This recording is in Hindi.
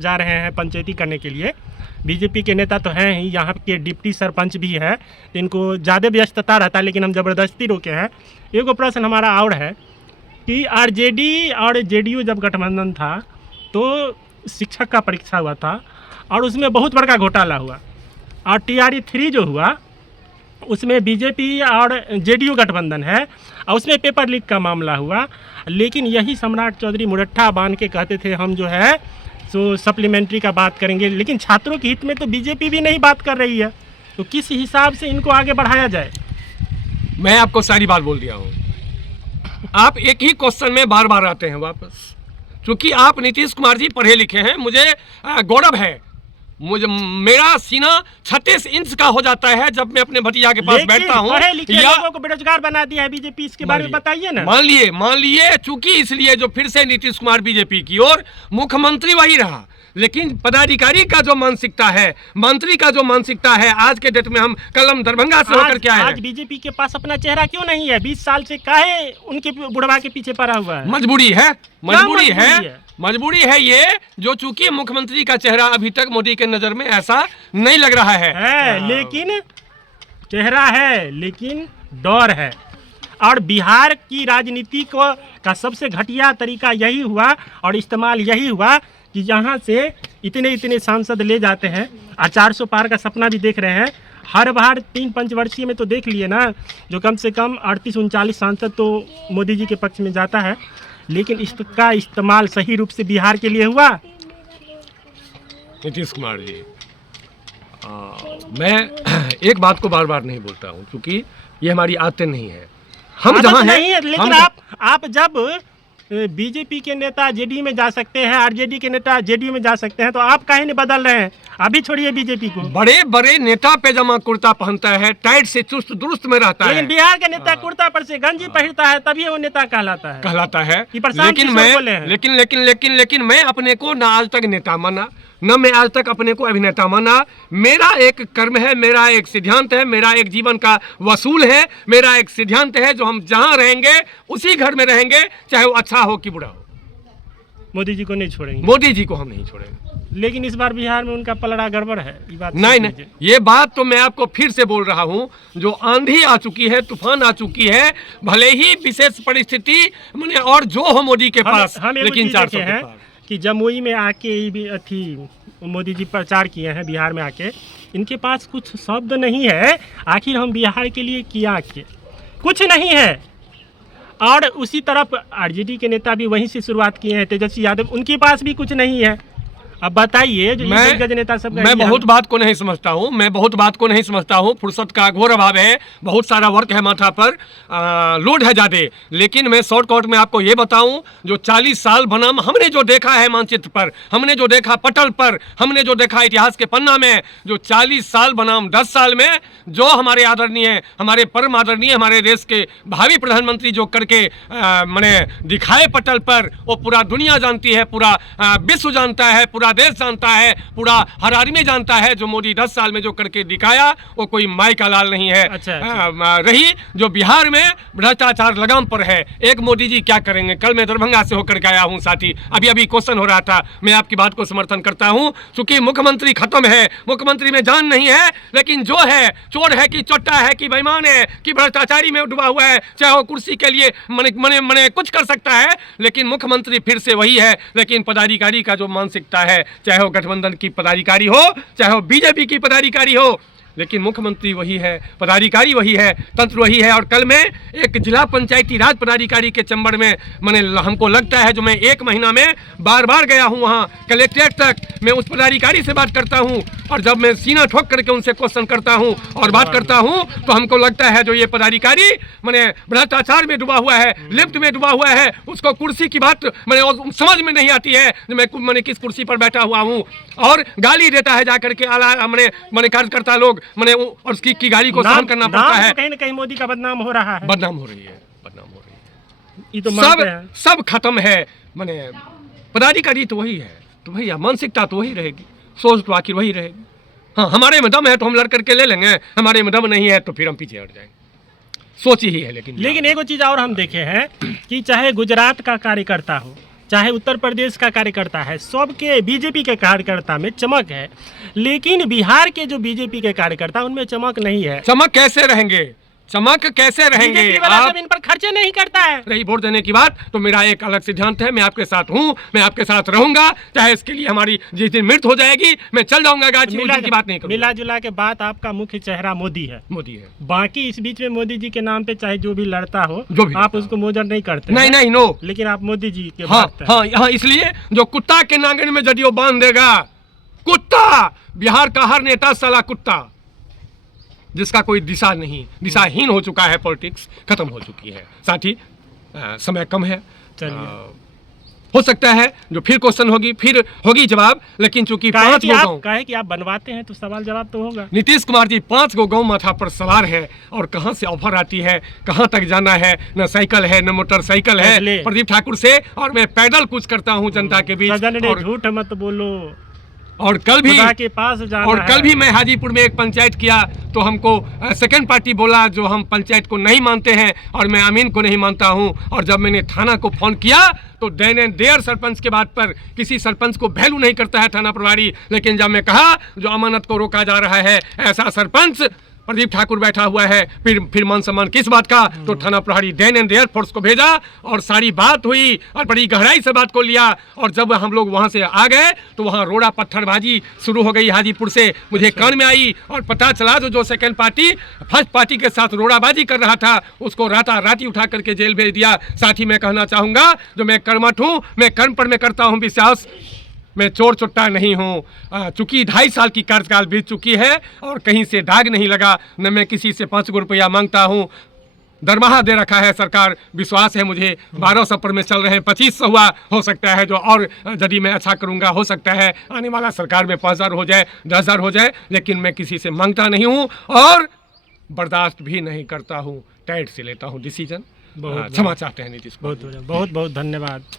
जा रहे हैं पंचायती करने के लिए। बीजेपी के नेता तो हैं ही, यहाँ के डिप्टी सरपंच भी है, तो इनको ज़्यादा व्यस्तता रहता है, लेकिन हम ज़बरदस्ती रोके हैं। एक प्रश्न हमारा और है कि आरजेडी और जेडीयू जब गठबंधन था तो शिक्षक का परीक्षा हुआ था और उसमें बहुत बड़ा घोटाला हुआ, और TRE 3 जो हुआ उसमें बीजेपी और जेडीयू गठबंधन है और उसमें पेपर लीक का मामला हुआ। लेकिन यही सम्राट चौधरी मुरट्ठा बांध के कहते थे हम जो है सो सप्लीमेंट्री का बात करेंगे, लेकिन छात्रों के हित में तो बीजेपी भी नहीं बात कर रही है, तो किस हिसाब से इनको आगे बढ़ाया जाए? मैं आपको सारी बात बोल दिया हूँ, आप एक ही क्वेश्चन में बार बार आते हैं वापस। क्योंकि आप नीतीश कुमार जी पढ़े लिखे हैं, मुझे गौरव है, मुझे मेरा सीना 36 इंच का हो जाता है जब मैं अपने भतीजा के पास बैठता हूँ। पढ़े लिखे लोगों को बेरोजगार बना दिया है बीजेपी, इसके बारे में बताइए ना। मान लिए चूंकि इसलिए जो फिर से नीतीश कुमार बीजेपी की ओर मुख्यमंत्री वही रहा, लेकिन पदाधिकारी का जो मानसिकता है, मंत्री का जो मानसिकता है, आज के डेट में हम कलम दरभंगा से होकर क्या है। आज बीजेपी के पास अपना चेहरा क्यों नहीं है? 20 साल से काहे उनके बुढ़वा के पीछे पड़ा हुआ है? मजबूरी है ये, जो चूंकि मुख्यमंत्री का चेहरा अभी तक मोदी के नजर में ऐसा नहीं लग रहा है। लेकिन चेहरा है, लेकिन डर है। और बिहार की राजनीति का सबसे घटिया तरीका यही हुआ और इस्तेमाल यही हुआ कि यहाँ से इतने सांसद ले जाते हैं और 400 पार का सपना भी देख रहे हैं। हर बार 3 पंचवर्षीय में तो देख लिए ना, जो कम से कम 38-39 सांसद तो मोदी जी के पक्ष में जाता है, लेकिन इसका इस्तेमाल सही रूप से बिहार के लिए हुआ? नीतीश कुमार जी, मैं एक बात को बार बार नहीं बोलता हूँ क्योंकि ये हमारी आदतें नहीं है। हम जहाँ नहीं है, लेकिन आप जब बीजेपी के नेता जेडीयू में जा सकते हैं, आरजेडी के नेता जेडीयू में जा सकते हैं, तो आप काहे नहीं बदल रहे हैं? अभी छोड़िए बीजेपी को। बड़े बड़े नेता पैजामा कुर्ता पहनता है, टाइट से चुस्त दुरुस्त में रहता है, लेकिन बिहार का नेता कुर्ता पर से गंजी पहनता है, तभी वो नेता कहलाता है। लेकिन मैं अपने को ना आज तक नेता माना, न मैं आज तक अपने को अभिनेता माना। मेरा एक कर्म है, मेरा एक सिद्धांत है, मेरा एक जीवन का वसूल है, मेरा एक सिद्धांत है जो हम जहाँ रहेंगे उसी घर में रहेंगे, चाहे वो अच्छा हो कि बुरा हो। मोदी जी को नहीं छोड़ेंगे? मोदी जी को हम नहीं छोड़ेंगे। लेकिन इस बार बिहार में उनका पलड़ा गड़बड़ है, ये बात नहीं, ये बात तो मैं आपको फिर से बोल रहा हूँ, जो आंधी आ चुकी है, तूफान आ चुकी है, भले ही विशेष परिस्थिति मैंने और जो हो मोदी के पास, लेकिन 400 के पास कि जमुई में आके मोदी जी प्रचार किए हैं बिहार में आके, इनके पास कुछ शब्द नहीं है, आखिर हम बिहार के लिए किया कुछ नहीं है। और उसी तरफ आरजेडी के नेता भी वहीं से शुरुआत किए हैं, तेजस्वी यादव, उनके पास भी कुछ नहीं है। अब बताइए, जो दिग्गज नेता सब मैं बहुत बात को नहीं समझता हूँ, फुर्सत का घोर अभाव है, बहुत सारा वर्क है माथा पर, लोड है ज़्यादा। लेकिन मैं शॉर्टकट में आपको ये बताऊं, जो 40 साल बनाम हमने जो देखा है मानचित्र पर, हमने जो देखा पटल पर, हमने जो देखा इतिहास के पन्ना में, जो 40 साल बनाम 10 साल में जो हमारे आदरणीय, हमारे परम आदरणीय, हमारे देश के भावी प्रधानमंत्री जो करके मैंने दिखाए पटल पर, वो पूरा दुनिया जानती है, पूरा विश्व जानता है, पूरा देश जानता है, पूरा हर आदमी जानता है। जो मोदी 10 साल में जो करके दिखाया वो कोई माई का लाल नहीं है। रही जो बिहार में भ्रष्टाचार लगाम पर है, एक मोदी जी क्या करेंगे? कल मैं दरभंगा से होकर के आया हूँ साथी, अभी क्वेश्चन हो रहा था, मैं आपकी बात को समर्थन करता हूँ। चूंकि मुख्यमंत्री खत्म है, मुख्यमंत्री में जान नहीं है, लेकिन जो है चोर है कि चोट्टा है कि बेईमान है कि भ्रष्टाचारी में डूबा हुआ है, चाहे वो कुर्सी के लिए मने कुछ कर सकता है, लेकिन मुख्यमंत्री फिर से वही है। लेकिन पदाधिकारी का जो मानसिकता है, चाहे वो गठबंधन की पदाधिकारी हो, चाहे वो बीजेपी की पदाधिकारी हो, लेकिन मुख्यमंत्री वही है, पदाधिकारी वही है, तंत्र वही है। और कल मैं एक जिला पंचायती राज पदाधिकारी के चंबर में मैंने, हमको लगता है जो मैं 1 महीना में बार गया हूँ वहाँ कलेक्ट्रेट तक, मैं उस पदाधिकारी से बात करता हूँ, और जब मैं सीना ठोक करके उनसे क्वेश्चन करता हूँ और बात करता हूँ, तो हमको लगता है जो ये पदाधिकारी मैंने भ्रष्टाचार में डूबा हुआ है, लिफ्ट में डूबा हुआ है, उसको कुर्सी की बात मैंने समझ में नहीं आती है, मैं किस कुर्सी पर बैठा हुआ हूँ, और गाली देता है जाकर के आला मैंने कार्यकर्ता लोग, मैंने और उसकी गाली को सहन करना पड़ता है। कहीं ना कहीं मोदी का बदनाम हो रहा है, बदनाम हो रही है। ये तो सब खत्म है, मैंने पदाधिकारी तो वही है, तो भैया मानसिकता तो वही रहेगी, सोच तो आखिर वही रहेगी। हाँ, हमारे में दम है तो हम लड़ करके ले लेंगे, हमारे में दम नहीं है तो फिर हम पीछे हट जाएंगे, सोच ही है। लेकिन एक चीज और हम देखे हैं कि चाहे गुजरात का कार्यकर्ता हो, चाहे उत्तर प्रदेश का कार्यकर्ता है, सबके बीजेपी के कार्यकर्ता में चमक है, लेकिन बिहार के जो बीजेपी के कार्यकर्ता उनमें चमक नहीं है। चमक कैसे रहेंगे, चमक कैसे रहेंगे? बीजेपी वाला सब इन पर खर्चे नहीं करता है। रही वोट देने की बात, तो मेरा एक अलग सिद्धांत है, मैं आपके साथ हूँ, मैं आपके साथ रहूंगा, चाहे इसके लिए हमारी जिस दिन मृत्यु हो जाएगी मैं चल जाऊंगा गाजी, उस दिन की बात नहीं करूंगा। मिला जुला के बात, आपका मुख्य चेहरा मोदी है, मोदी है। बाकी इस बीच में मोदी जी के नाम पे चाहे जो भी लड़ता हो, जो भी आप उसको मोजर नहीं करते। नहीं नहीं नो, लेकिन आप मोदी जी के हाँ भक्त हैं। हाँ हाँ, इसलिए जो कुत्ता के नांगन में जदियो बांध देगा, कुत्ता, बिहार का हर नेता साला कुत्ता, जिसका कोई दिशा नहीं, दिशाहीन हो चुका है, पॉलिटिक्स खत्म हो चुकी है। साथ ही समय कम है, हो सकता है जो फिर क्वेश्चन होगी, फिर होगी जवाब, लेकिन चूंकि 5 गो गाँव, काहे कि आप बनवाते हैं तो सवाल जवाब तो होगा। नीतीश कुमार जी 5 गो गाँव माथा पर सवार है, और कहां से ऑफर आती है, कहां तक जाना है, न साइकिल है न मोटरसाइकिल है प्रदीप ठाकुर से, और मैं पैदल कुछ करता हूं जनता के बीच। और झूठ मत बोलो, और कल भी खुदा के पास जाना और कल है। भी मैं हाजीपुर में एक पंचायत किया, तो हमको सेकंड पार्टी बोला जो हम पंचायत को नहीं मानते हैं, और मैं अमीन को नहीं मानता हूं। और जब मैंने थाना को फोन किया तो देन एंड देयर सरपंच के बात पर किसी सरपंच को वैल्यू नहीं करता है थाना प्रभारी, लेकिन जब मैं कहा जो अमानत को रोका जा रहा है, ऐसा सरपंच प्रदीप ठाकुर बैठा हुआ है, फिर मान सम्मान किस बात का? तो थाना प्रभारी देन एंड देयर फोर्स को भेजा, और सारी बात हुई, और बड़ी गहराई से बात को लिया। और जब हम लोग वहां से आ गए तो वहां रोड़ा पत्थरबाजी शुरू हो गई हाजीपुर से, मुझे कान में आई, और पता चला जो सेकंड पार्टी फर्स्ट पार्टी के साथ रोड़ाबाजी कर रहा था, उसको राती उठा करके जेल भेज दिया। साथ ही मैं कहना चाहूँगा, जो मैं कर्मठ हूँ, मैं कर्म पर मैं करता हूँ विश्वास, मैं चोर चुट्टा नहीं हूँ। चूँकि 2.5 साल की कार्यकाल बीत चुकी है और कहीं से दाग नहीं लगा, न मैं किसी से 5 गो रुपया मांगता हूँ, दरमाहा दे रखा है सरकार, विश्वास है मुझे। 1200 पर में चल रहे हैं, 2500 हुआ, हो सकता है जो और यदि मैं अच्छा करूँगा, हो सकता है आने वाला सरकार में 5000 हो जाए, 10,000 हो जाए, लेकिन मैं किसी से मांगता नहीं हूँ और बर्दाश्त भी नहीं करता हूँ, टाइट से लेता हूँ डिसीजन। क्षमा चाहते हैं नीतीश। बहुत बहुत धन्यवाद।